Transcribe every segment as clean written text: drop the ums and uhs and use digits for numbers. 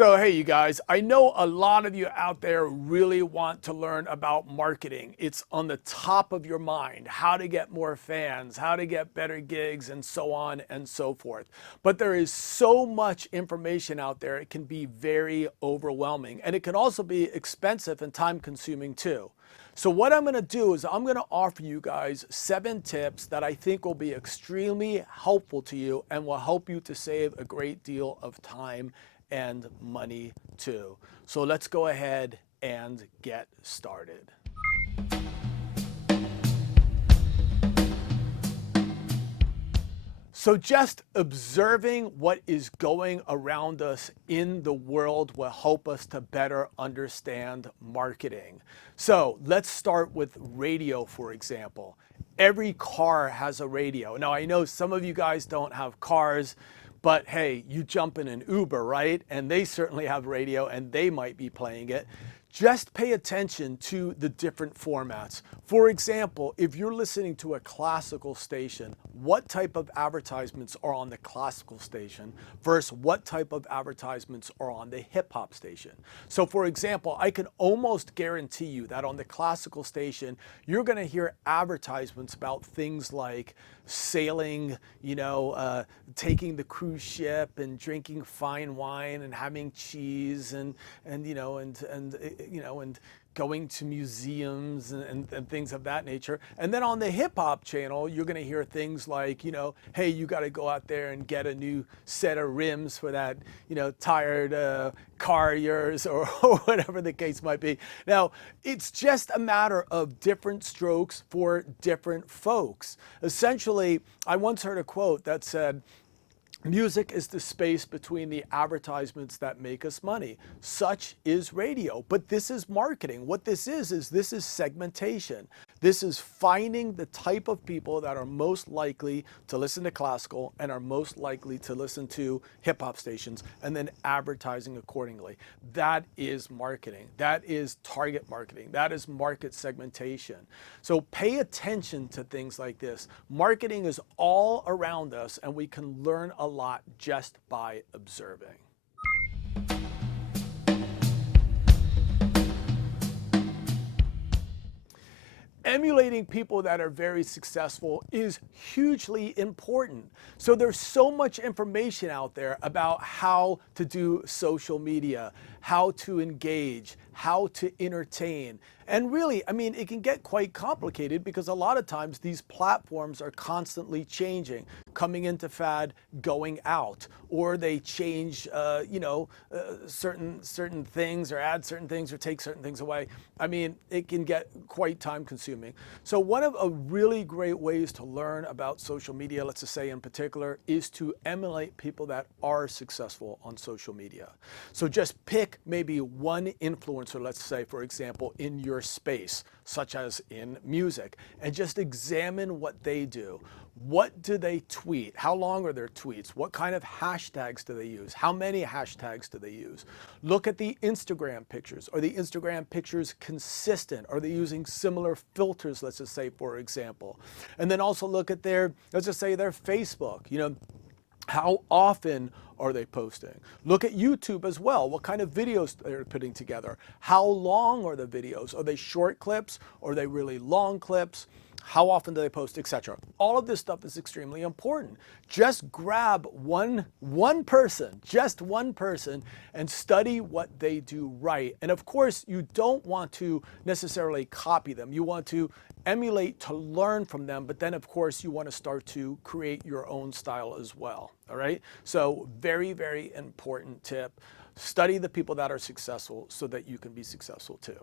So, hey, you guys, I know a lot of you out there really want to learn about marketing. It's on the top of your mind, how to get more fans, how to get better gigs, and so on and so forth. But there is so much information out there, it can be very overwhelming. And it can also be expensive and time consuming too. So what I'm going to do is I'm going to offer you guys 7 tips that I think will be extremely helpful to you and will help you to save a great deal of time and money too. So let's go ahead and get started. So just observing what is going around us in the world will help us to better understand marketing. So let's start with radio, for example. Every car has a radio. Now I know some of you guys don't have cars, but hey, you jump in an Uber, right? And they certainly have radio and they might be playing it. Just pay attention to the different formats. For example, if you're listening to a classical station, what type of advertisements are on the classical station versus what type of advertisements are on the hip hop station? So for example, I can almost guarantee you that on the classical station, you're gonna hear advertisements about things like sailing, taking the cruise ship and drinking fine wine and having cheese and going to museums and things of that nature. And then on the hip hop channel, you're going to hear things like, hey, you got to go out there and get a new set of rims for that, tired car of yours or whatever the case might be. Now, it's just a matter of different strokes for different folks. Essentially, I once heard a quote that said, "Music is the space between the advertisements that make us money." Such is radio, but this is marketing. What this is this is segmentation. This is finding the type of people that are most likely to listen to classical and are most likely to listen to hip hop stations and then advertising accordingly. That is marketing. That is target marketing. That is market segmentation. So pay attention to things like this. Marketing is all around us and we can learn a lot just by observing. Emulating people that are very successful is hugely important. So there's so much information out there about how to do social media, how to engage, how to entertain. And really, it can get quite complicated because a lot of times these platforms are constantly changing, coming into fad, going out, or they change, certain things or add certain things or take certain things away. It can get quite time consuming. So one of a really great ways to learn about social media, let's just say in particular, is to emulate people that are successful on social media. So just pick maybe one influencer, let's say, for example, in your space, such as in music, and just examine what they do. What do they tweet? How long are their tweets? What kind of hashtags do they use? How many hashtags do they use? Look at the Instagram pictures. Are the Instagram pictures consistent? Are they using similar filters, let's just say, for example? And then also look at let's just say their Facebook. How often are they posting? Look at YouTube as well. What kind of videos they're putting together? How long are the videos? Are they short clips? Are they really long clips? How often do they post, etc.? All of this stuff is extremely important. Just grab one person, just one person, and study what they do right. And of course, you don't want to necessarily copy them. You want to emulate to learn from them, but then of course you want to start to create your own style as well. All right? So very, very important tip. Study the people that are successful so that you can be successful too.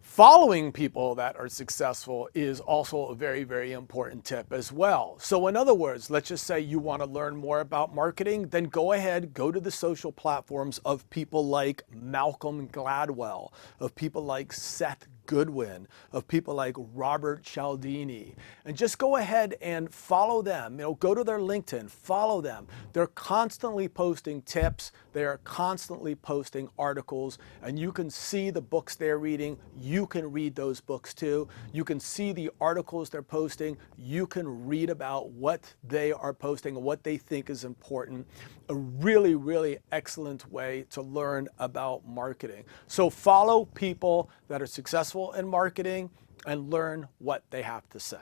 Following people that are successful is also a very, very important tip as well. So in other words, let's just say you want to learn more about marketing, then go ahead, go to the social platforms of people like Malcolm Gladwell, of people like Seth Goodwin, of people like Robert Cialdini, and just go ahead and follow them. Go to their LinkedIn, follow them. They're constantly posting tips. They are constantly posting articles, and you can see the books they're reading. You can read those books too. You can see the articles they're posting. You can read about what they are posting and what they think is important. A really, really excellent way to learn about marketing. So follow people that are successful in marketing and learn what they have to say.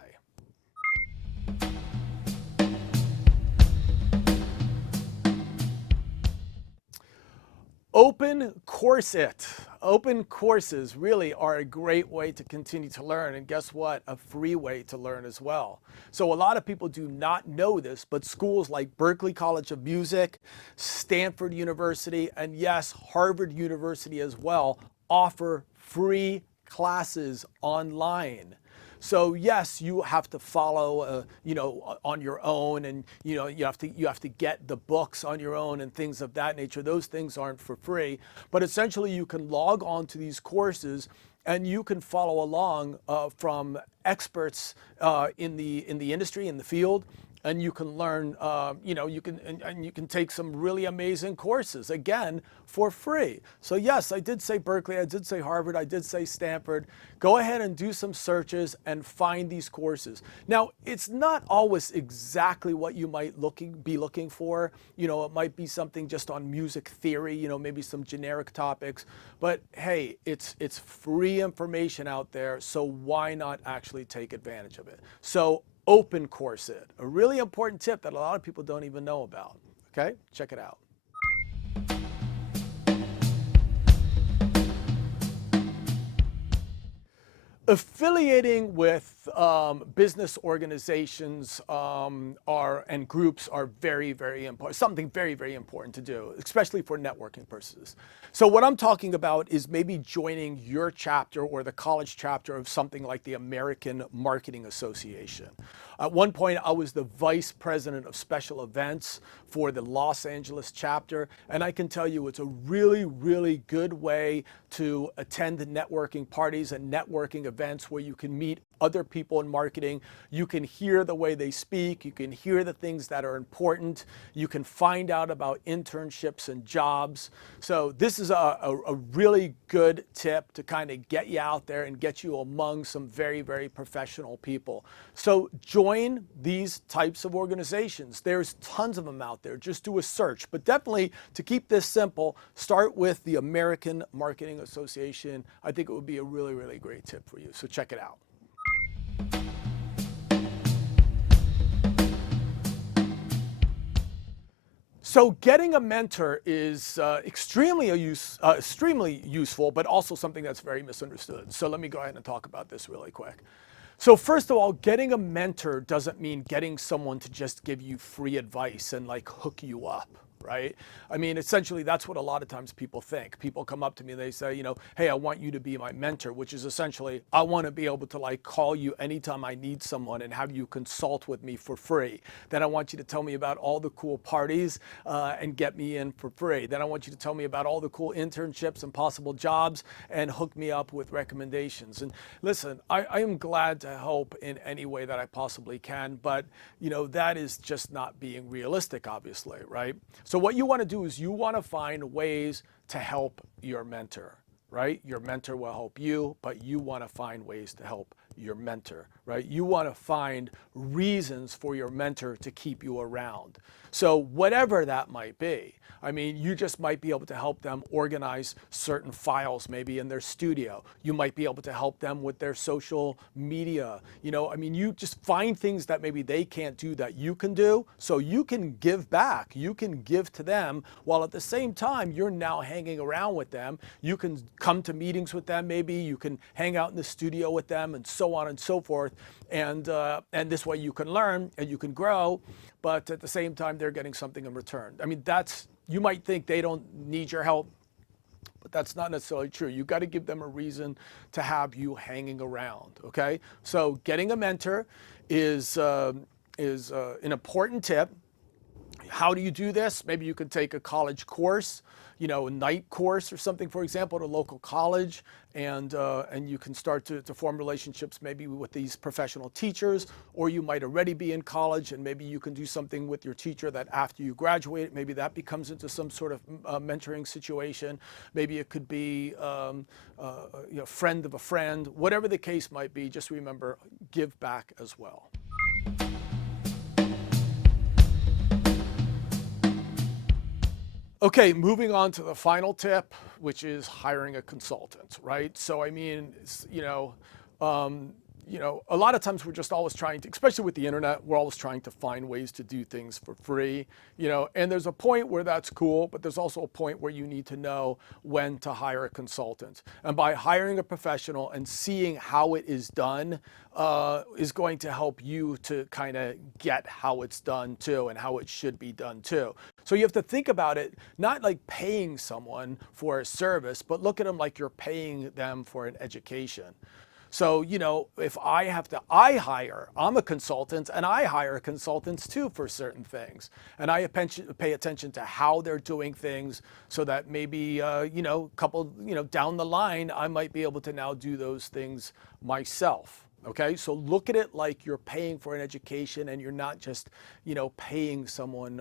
Open course it. Open courses really are a great way to continue to learn, and guess what? A free way to learn as well. So a lot of people do not know this, but schools like Berklee College of Music, Stanford University, and yes, Harvard University as well offer free classes online. So yes, you have to follow, on your own, and you have to get the books on your own and things of that nature. Those things aren't for free, but essentially you can log on to these courses and you can follow along from experts in the industry, in the field. And you can learn, you can take some really amazing courses, again, for free. So yes, I did say Berkeley, I did say Harvard, I did say Stanford. Go ahead and do some searches and find these courses. Now, it's not always exactly what you might be looking for. It might be something just on music theory, maybe some generic topics. But hey, it's free information out there, so why not actually take advantage of it? So open course it, a really important tip that a lot of people don't even know about. Okay, check it out. Affiliating with business organizations and groups are very, very important. Something very, very important to do, especially for networking purposes. So what I'm talking about is maybe joining your chapter or the college chapter of something like the American Marketing Association. At one point, I was the vice president of special events for the Los Angeles chapter, and I can tell you it's a really, really good way to attend networking parties and networking events where you can meet other people in marketing. You can hear the way they speak. You can hear the things that are important. You can find out about internships and jobs. So this is a really good tip to kind of get you out there and get you among some very, very professional people. So join these types of organizations. There's tons of them out there. Just do a search. But definitely, to keep this simple, start with the American Marketing Association. I think it would be a really, really great tip for you. So check it out. So getting a mentor is extremely useful, but also something that's very misunderstood. So let me go ahead and talk about this really quick. So first of all, getting a mentor doesn't mean getting someone to just give you free advice and like hook you up, right? I mean, essentially, that's what a lot of times people think. People come up to me and they say, hey, I want you to be my mentor, which is essentially, I want to be able to like call you anytime I need someone and have you consult with me for free. Then I want you to tell me about all the cool parties and get me in for free. Then I want you to tell me about all the cool internships and possible jobs and hook me up with recommendations. And listen, I am glad to help in any way that I possibly can, but that is just not being realistic, obviously, right? So what you want to do is you want to find ways to help your mentor, right? Your mentor will help you, but you want to find ways to help your mentor, right? You want to find reasons for your mentor to keep you around. So whatever that might be, I mean, you just might be able to help them organize certain files maybe in their studio. You might be able to help them with their social media. I mean, you just find things that maybe they can't do that you can do, so you can give back. You can give to them while at the same time you're now hanging around with them. You can come to meetings with them maybe. You can hang out in the studio with them and so on and so forth. And this way you can learn and you can grow, but at the same time they're getting something in return. I mean, you might think they don't need your help, but that's not necessarily true. You got to give them a reason to have you hanging around, okay? So getting a mentor is an important tip. how do you do this? Maybe you could take a college course, a night course or something, for example, at a local college, and you can start to form relationships maybe with these professional teachers, or you might already be in college and maybe you can do something with your teacher that after you graduate, maybe that becomes into some sort of mentoring situation. Maybe it could be friend of a friend, whatever the case might be. Just remember, give back as well. Okay, moving on to the final tip, which is hiring a consultant, right? So, I mean, a lot of times we're just always trying to, especially with the internet, we're always trying to find ways to do things for free, and there's a point where that's cool, but there's also a point where you need to know when to hire a consultant. And by hiring a professional and seeing how it is done is going to help you to kind of get how it's done too and how it should be done too. So you have to think about it, not like paying someone for a service, but look at them like you're paying them for an education. So, if I'm a consultant and I hire consultants too for certain things. And I pay attention to how they're doing things so that maybe, down the line, I might be able to now do those things myself. Okay, so look at it like you're paying for an education and you're not just, paying someone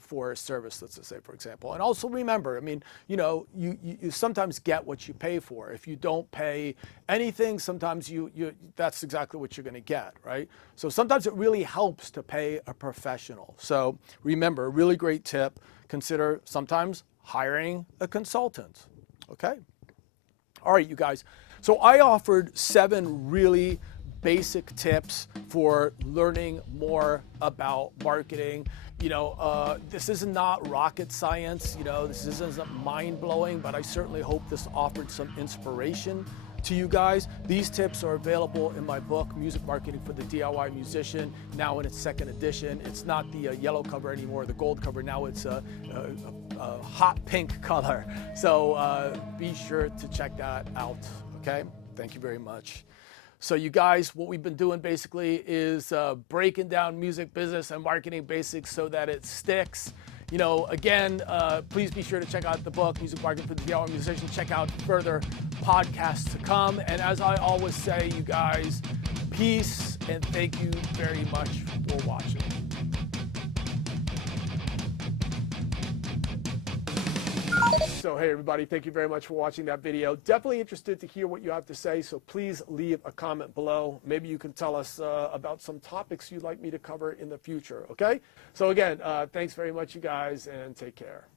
for a service, let's just say, for example. And also remember, I mean, you sometimes get what you pay for. If you don't pay anything, sometimes that's exactly what you're going to get, right? So sometimes it really helps to pay a professional. So remember, a really great tip, consider sometimes hiring a consultant, okay? All right, you guys. So I offered 7 really basic tips for learning more about marketing. This is not rocket science. This isn't mind-blowing, but I certainly hope this offered some inspiration to you guys. These tips are available in my book, Music Marketing for the DIY Musician, now in its 2nd edition. It's not the yellow cover anymore, the gold cover. Now it's a hot pink color. So be sure to check that out. Okay, thank you very much. So you guys, what we've been doing basically is breaking down music business and marketing basics so that it sticks. Again, please be sure to check out the book, Music Marketing for the DIY Musician. Check out further podcasts to come. And as I always say, you guys, peace and thank you very much for watching. So hey everybody, thank you very much for watching that video. Definitely interested to hear what you have to say, so please leave a comment below. Maybe you can tell us about some topics you'd like me to cover in the future, okay? So again, thanks very much you guys, and take care.